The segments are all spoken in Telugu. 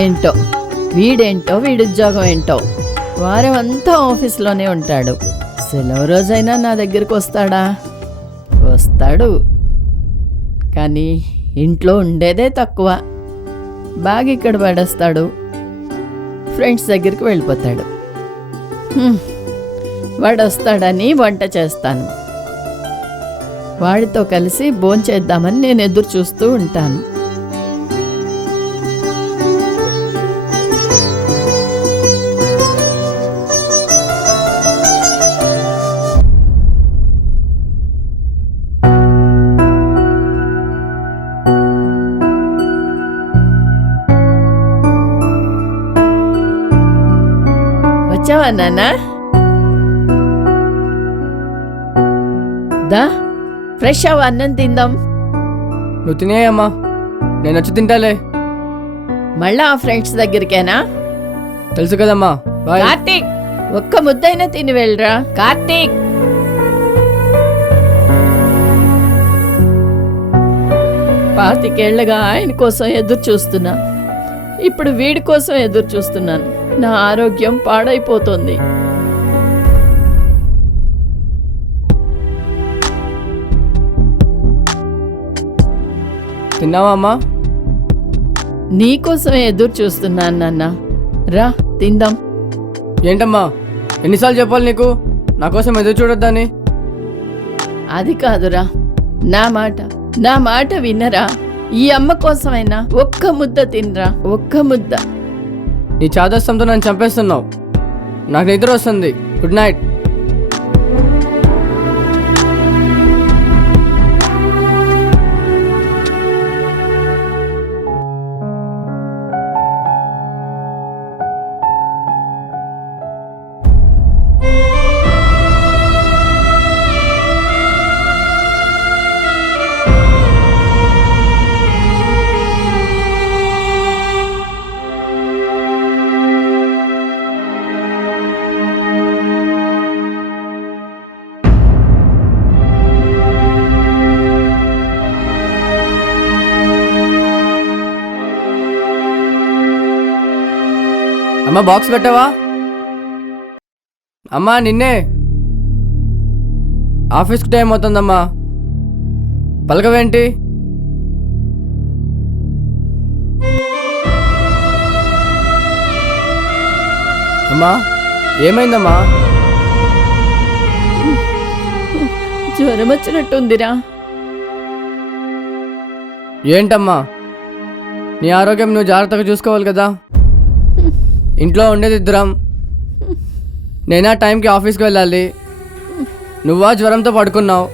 ఏంటో వీడేంటో వీడి ఉద్యోగం ఏంటో వారం అంతా ఆఫీస్లోనే ఉంటాడు. సెలవు రోజైనా నా దగ్గరికి వస్తాడా? వస్తాడు, కానీ ఇంట్లో ఉండేదే తక్కువ. బ్యాగ్ ఇక్కడ పడేస్తాడు, ఫ్రెండ్స్ దగ్గరికి వెళ్ళిపోతాడు. వాడు వస్తాడని వంట చేస్తాను, వాడితో కలిసి భోంచేద్దామని నేను ఎదురు చూస్తూ ఉంటాను. వచ్చావా నాన్న? దా ఫ్రెష్ అవ్వ, అన్నం తిందాం. నువ్వు తినేయమ్మా, నేను వచ్చి తింటాలే. మళ్ళా ఆ ఫ్రెండ్స్ దగ్గరికేనా? తెలుసు కదమ్మా. బాయ్. కార్తీక్, ఒక్క ముద్దైనా తిని వెళ్ళరా. కార్తీక్, పాతికేళ్లగా ఆయన కోసం ఎదురు చూస్తున్నా, ఇప్పుడు వీడి కోసం ఎదురు చూస్తున్నాను. నా ఆరోగ్యం పాడైపోతుంది. తిన్నావా అమ్మా? నీకోసమే ఎదురు చూస్తున్నాను నాన్న, రా తిందాం. ఏంటమ్మా, ఎన్నిసార్లు చెప్పాలి నీకు నా కోసం ఎదురు చూడొద్దని? అది కాదురా, నా మాట వినరా. ఈ అమ్మ కోసమైనా ఒక్క ముద్ద తినరా, ఒక్క ముద్ద. నీ చాదస్తంతో నన్ను చంపేస్తున్నావు. నాకు నిద్ర వస్తుంది. Good night. అమ్మా, బాక్స్ పెట్టావా? అమ్మా, నిన్నే. ఆఫీస్కి టైం అవుతుందమ్మా, పలకవేంటి? అమ్మా, ఏమైందమ్మా? జ్వరం వచ్చినట్టుందిరా. ఏంటమ్మా, నీ ఆరోగ్యం నువ్వు జాగ్రత్తగా చూసుకోవాలి కదా. ఇంట్లో ఉండేది ఇద్దరం. నేనా టైంకి ఆఫీస్కి వెళ్ళాలి, నువ్వా జ్వరంతో పడుకున్నావు.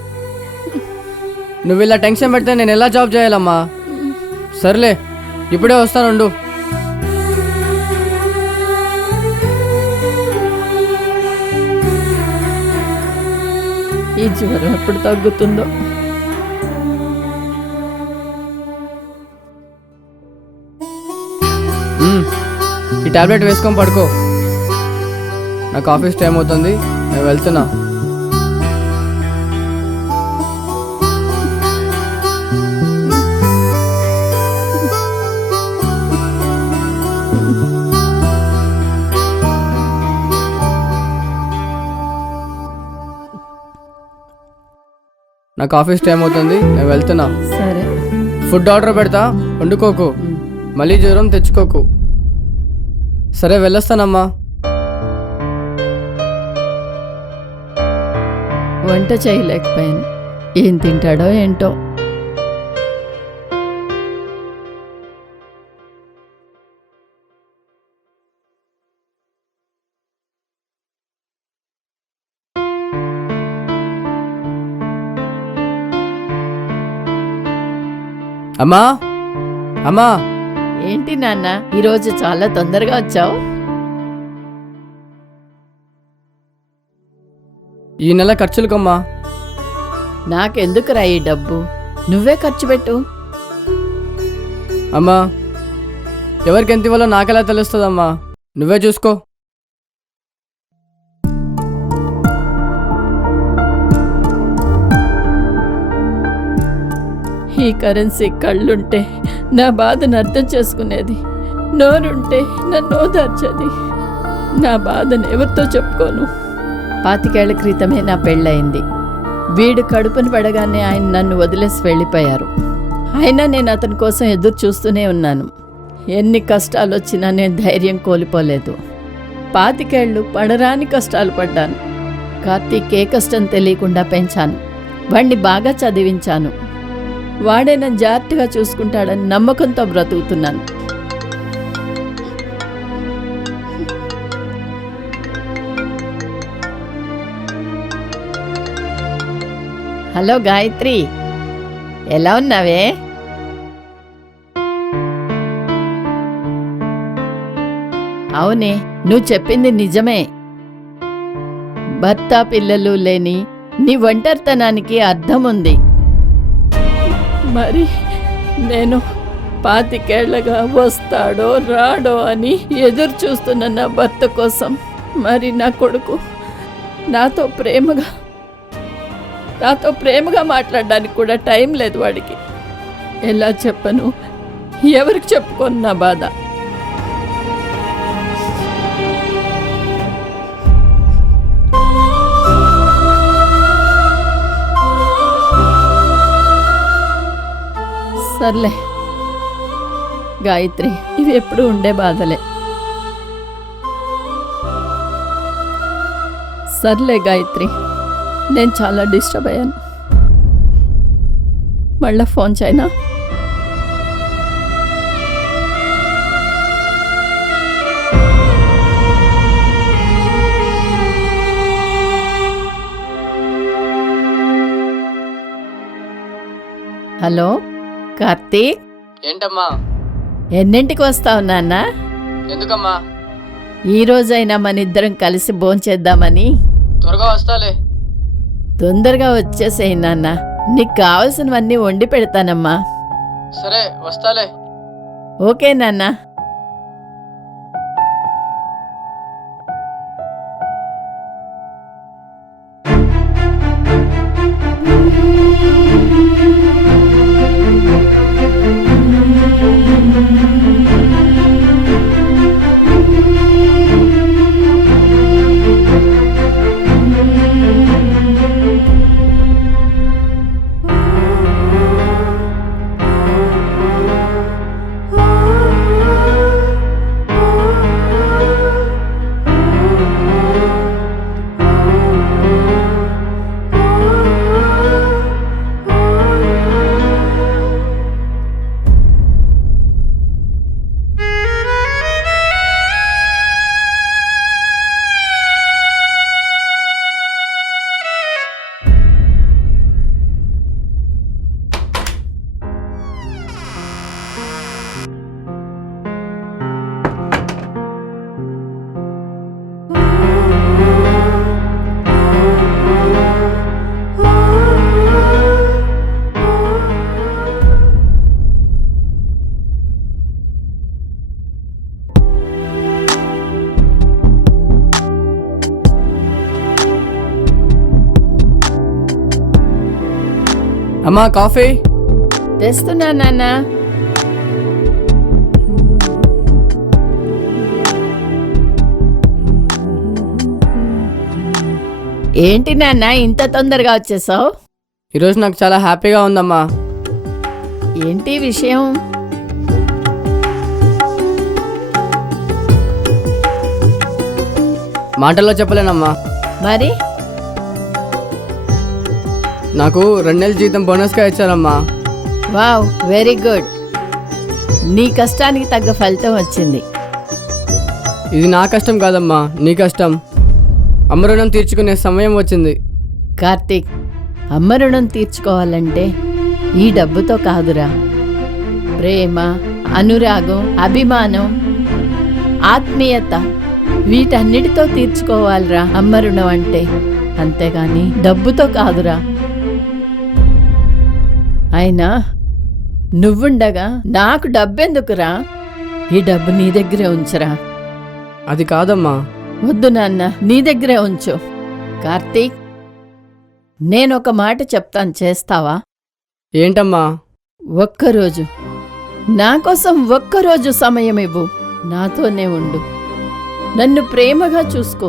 నువ్వు ఇలా టెన్షన్ పెడితే నేను ఎలా జాబ్ చేయాలమ్మా? సర్లే, ఇప్పుడే వస్తానుండు. ఈ జ్వరం ఎప్పుడు తగ్గుతుందో. ఈ టాబ్లెట్ వేసుకొని పడుకో. నాకు ఆఫీస్ టైం అవుతుంది, నేను వెళ్తున్నా. నాకు ఆఫీస్ టైం అవుతుంది, నేను వెళ్తున్నా. సరే, ఫుడ్ ఆర్డర్ పెడతా, వండుకోకు. మళ్ళీ జ్వరం తెచ్చుకోకు. సరే, వెళ్ళొస్తానమ్మా. వంట చేయలేకపోయాను, ఏం తింటాడో ఏంటో. అమ్మా, అమ్మా. ఏంటి నాన్న, ఈరోజు చాలా తొందరగా వచ్చావు? ఈ నెల ఖర్చులకమ్మా. నాకెందుకురా ఈ డబ్బు, నువ్వే ఖర్చు పెట్టు. అమ్మా, ఎవరికి ఎంత ఇవ్వాలో నాకెలా తెలుస్తుందమ్మా? నువ్వే చూసుకో. ఈ కరెన్సీ కళ్ళుంటే నా బాధను అర్థం చేసుకునేది. నోరుంటే నన్ను ఓదార్చది. నా బాధను ఎవరితో చెప్పుకోను. 25 ఏళ్ల క్రితమే నా పెళ్ళయింది. వీడు కడుపును పడగానే ఆయన నన్ను వదిలేసి వెళ్ళిపోయారు. అయినా నేను అతని కోసం ఎదురు చూస్తూనే ఉన్నాను. ఎన్ని కష్టాలు వచ్చినా నేను ధైర్యం కోల్పోలేదు. 25 ఏళ్ళు పడరాని కష్టాలు పడ్డాను. కార్తీక్ ఏ కష్టం తెలియకుండా పెంచాను. వాణ్ణి బాగా చదివించాను. వాడే నన్ను జాగ్రత్తగా చూసుకుంటాడని నమ్మకంతో బ్రతుకుతున్నాను. హలో గాయత్రి, ఎలా ఉన్నావే? అవునే, నువ్వు చెప్పింది నిజమే. భర్త పిల్లలు లేని నీ ఒంటరితనానికి అర్థం ఉంది. మరి నేను 25 ఏళ్లగా వస్తాడో రాడో అని ఎదురు చూస్తున్న నా భర్త కోసం, మరి నా కొడుకు నాతో ప్రేమగా మాట్లాడడానికి కూడా టైం లేదు వాడికి. ఎలా చెప్పను, ఎవరికి చెప్పుకోను నా బాధ. సర్లే గాయత్రి, ఇవి ఎప్పుడు ఉండే బాధలే. సర్లే గాయత్రి, నేను చాలా డిస్టర్బ్ అయ్యాను. మళ్ళా ఫోన్ చేయనా? హలో కార్తీక్, ఏంటమ్మా? ఎన్నింటికి వస్తావు నాన్న? ఎందుకమ్మా? ఈ రోజైనా మన ఇద్దరం కలిసి భోంచేద్దామని. త్వరగా వస్తాలే. తొందరగా వచ్చేసేయి నాన్న, నీకు కావలసినవన్నీ వండి పెడతానమ్మా. సరే, వస్తాలే. ఓకే నాన్న. అమ్మా, కాఫీ తెస్తున్నా నాన్న. ఏంటి నాన్న ఇంత తొందరగా వచ్చేసావు? ఈరోజు నాకు చాలా హ్యాపీగా ఉందమ్మా. ఏంటి విషయం? మాటల్లో చెప్పలేనమ్మా. మరి నాకు 2 నెలల జీతం బోనస్గా ఇచ్చారమ్మా. Wow, very good. నీ కష్టానికి తగ్గ ఫలితం వచ్చింది. ఇది నా కష్టం కాదమ్మా, నీ కష్టం. అమ్మ రుణం తీర్చుకునే సమయం వచ్చింది. కార్తీక్, అమ్మ రుణం తీర్చుకోవాలంటే ఈ డబ్బుతో కాదురా. ప్రేమ, అనురాగం, అభిమానం, ఆత్మీయత, వీటన్నిటితో తీర్చుకోవాలిరా అమ్మ రుణం అంటే. అంతేగాని డబ్బుతో కాదురా. అయినా నువ్వుండగా నాకు డబ్బెందుకురా? ఈ డబ్బు నీ దగ్గరే ఉంచురా. అది కాదమ్మా. వద్దు నాన్న, నీ దగ్గరే ఉంచు. కార్తీక్, నేనొక మాట చెప్తాను, చేస్తావా? ఏంటమ్మా? ఒక్కరోజు నా కోసం ఒక్కరోజు సమయం ఇవ్వు. నాతోనే ఉండు, నన్ను ప్రేమగా చూసుకో,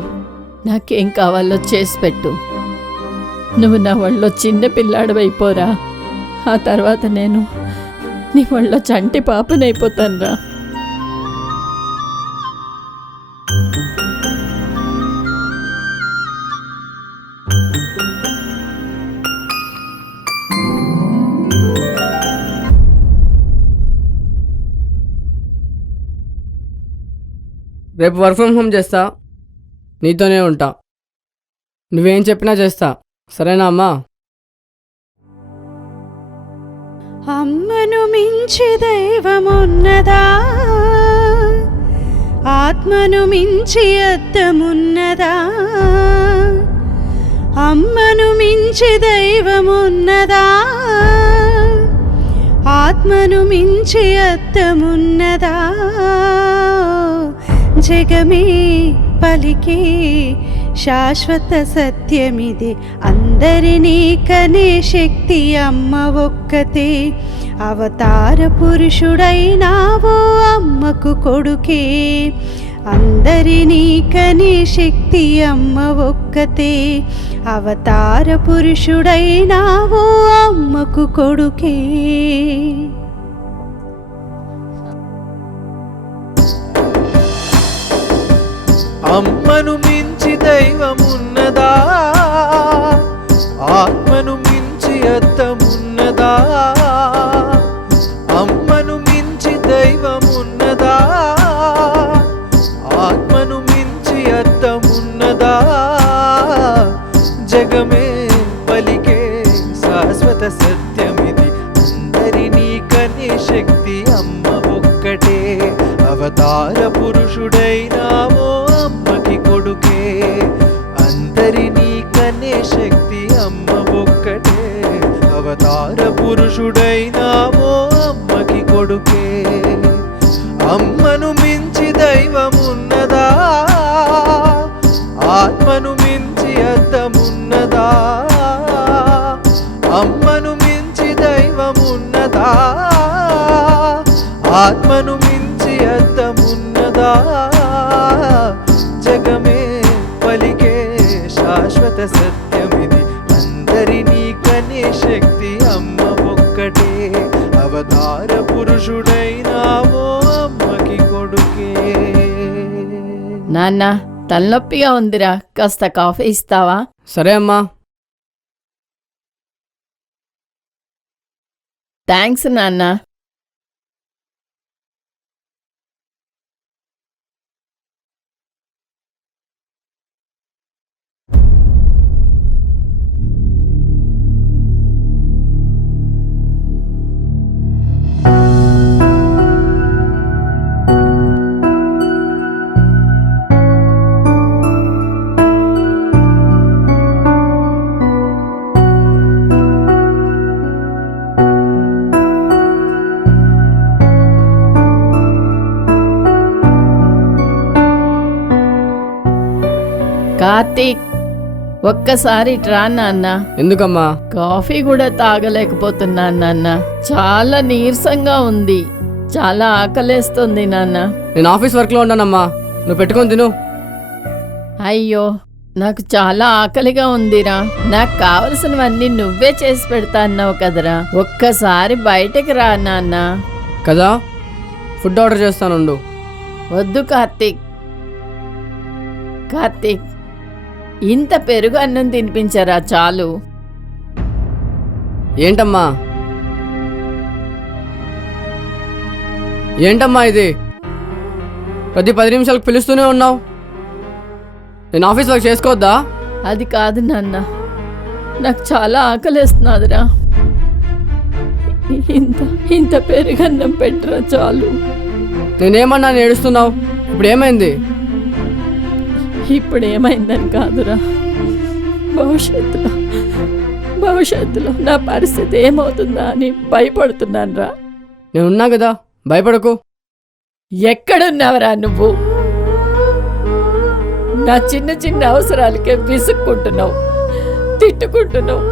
నాకేం కావాలో చేసి పెట్టు. నువ్వు నా ఒళ్ళో చిన్న పిల్లాడవైపోరా, ఆ తర్వాత నేను నీ ఒళ్ళో చంటి పాపనైపోతానురా. రేపు వర్క్ ఫ్రమ్ హోమ్ చేస్తా, నీతోనే ఉంటా, నువ్వేం చెప్పినా చేస్తా, సరేనా అమ్మా? అమ్మను మించి దైవమున్నదా, ఆత్మను మించి అద్దమున్నదా? అమ్మను మించి దైవమున్నదా, ఆత్మను మించి అద్దమున్నదా? జగమే పలికే శాశ్వత సత్యమిది, అందరినీ కనే శక్తి అమ్మ ఒక్కతే. అవతార పురుషుడైనావో అమ్మకు కొడుకే, అందరినీ కనే శక్తి అమ్మ ఒక్కతే. అవతార పురుషుడైనావో అమ్మకు కొడుకే. అమ్మను మించి దైవమున్నదా, ఆత్మను మించి అద్దమున్నదా? అమ్మను మించి దైవమున్నదా, ఆత్మను మించి అద్దమున్నదా? జగమే పలికే శాశ్వత సత్యమిది, అందరినీ కనే శక్తి అమ్మ ఒక్కటే. అవతార పురుషుడైనావో అమ్మకి కొడుకే, అందరినీ కనే శక్తి అమ్మ ఒక్కటే. అవతార పురుషుడైనావో అమ్మకి కొడుకే. అమ్మను మించి దైవమున్నదా, ఆత్మను మించి అద్దమున్నదా? అమ్మను మించి దైవమున్నదా, ఆత్మను మించి అద్దమున్నదా? జగమే పలికే శాశ్వత సత్యమిది, అందరినీ కనే శక్తి అమ్మ ఒక్కటే. అవతార పురుషుడైనావో అమ్మకి కొడుకే. నాన్న, తలనొప్పిగా ఉందిరా, కాస్త కాఫీ ఇస్తావా? సరే అమ్మా. థ్యాంక్స్ నాన్న. కార్తీక్, ఒక్కసారి ఇట్రా నాన్న. ఎందుకమ్మా? కాఫీ కూడా తాగలేకపోతున్నాను నాన్న, చాలా నీరసంగా ఉంది, చాలా ఆకలేస్తుంది నాన్న. నేను ఆఫీస్ వర్క్లో ఉన్నానమ్మా, నువ్వు పెట్టుకొని తిను. అయ్యో, నాకు చాలా ఆకలిగా ఉందిరా, నాకు కావలసినవన్నీ నువ్వే చేసి పెడతా అన్నావు కదరా, ఒక్కసారి బయటకు రా నాన్న. కదా, ఫుడ్ ఆర్డర్ చేస్తానుండు. వద్దు కార్తీక్. కార్తీక్, ఇంత పెరుగు అన్నం తినిపించరా చాలు. ఏంటమ్మా ఇది? ప్రతి 10 నిమిషాలకు పిలుస్తూనే ఉన్నావు. నేను ఆఫీస్ వర్క్ చేసుకోవద్దా? అది కాదు నాన్న, నాకు చాలా ఆకలేస్తున్నాదిరా, ఇంత పెరుగన్నం పెట్టరా చాలు. నేనేమన్నా ఏడుస్తున్నావు? ఇప్పుడు ఏమైంది? ఇప్పుడు ఏమైందని కాదురా, భవిష్యత్తులో నా పరిస్థితి ఏమవుతుందా అని భయపడుతున్నాను రా. నేనున్నా కదా, భయపడకు. ఎక్కడున్నావరా నువ్వు? నా చిన్న చిన్న అవసరాలకే విసుక్కుంటున్నావు, తిట్టుకుంటున్నావు.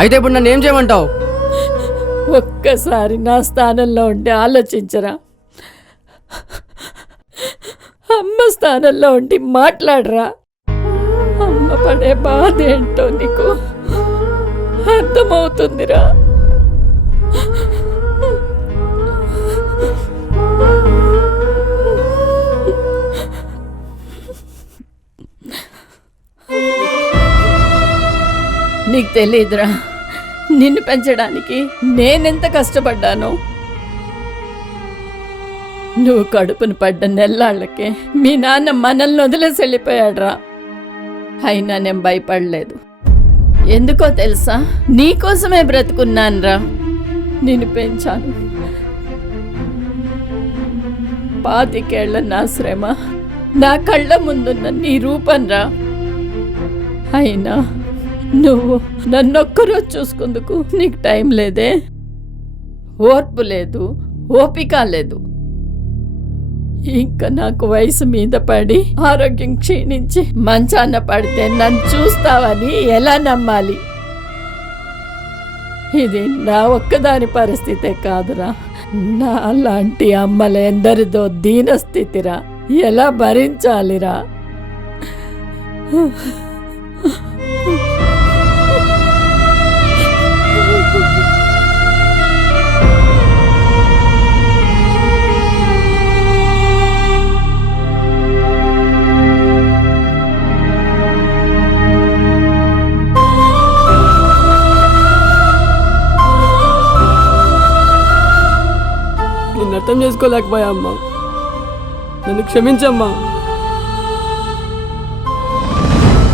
అయితే ఇప్పుడు నన్ను ఏం చేయమంటావు? ఒక్కసారి నా స్థానంలో ఉండి ఆలోచించరా. అమ్మ స్థానంలో ఉండి మాట్లాడరా. అమ్మ పడే బాధ ఏంటో నీకు అర్థమవుతుందిరా. నీకు తెలియదురా, నిన్ను పెంచడానికి నేనెంత కష్టపడ్డానో. నువ్వు కడుపును పడ్డ నెల్లాళ్ళకే మీ నాన్న మనల్ని వదిలేసి వెళ్ళిపోయాడురా. అయినా నేను భయపడలేదు. ఎందుకో తెలుసా, నీకోసమే బ్రతుకున్నానురా. నిన్ను పెంచాను. 25 ఏళ్ల నా శ్రమ నా కళ్ళ ముందున్న నీ రూపంరా. అయినా నువ్వు నన్నొక్కరోజు చూసుకుందుకు నీకు టైం లేదే, ఓర్పు లేదు, ఓపిక లేదు. ఇంకా నాకు వయసు మీద పడి ఆరోగ్యం క్షీణించి మంచాన పడితే నన్ను చూస్తావని ఎలా నమ్మాలి? ఇది నా ఒక్కదాని పరిస్థితే కాదురా, నా లాంటి అమ్మలందరిదో దీనస్థితిరా. ఎలా భరించాలిరా? నిన్ను అర్థం చేసుకోలేకపోయా అమ్మా, నన్ను క్షమించమ్మా.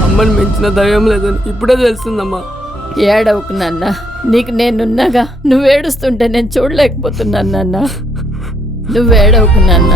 అమ్మని మించిన దైవం లేదని ఇప్పుడే తెలుస్తుందమ్మా. ఏడవకు నాన్న, నీకు నేనున్నాగా. నువ్వేడుస్తుంటే నేను చూడలేకపోతున్నాను నాన్న. నువ్వేడవకు నాన్న.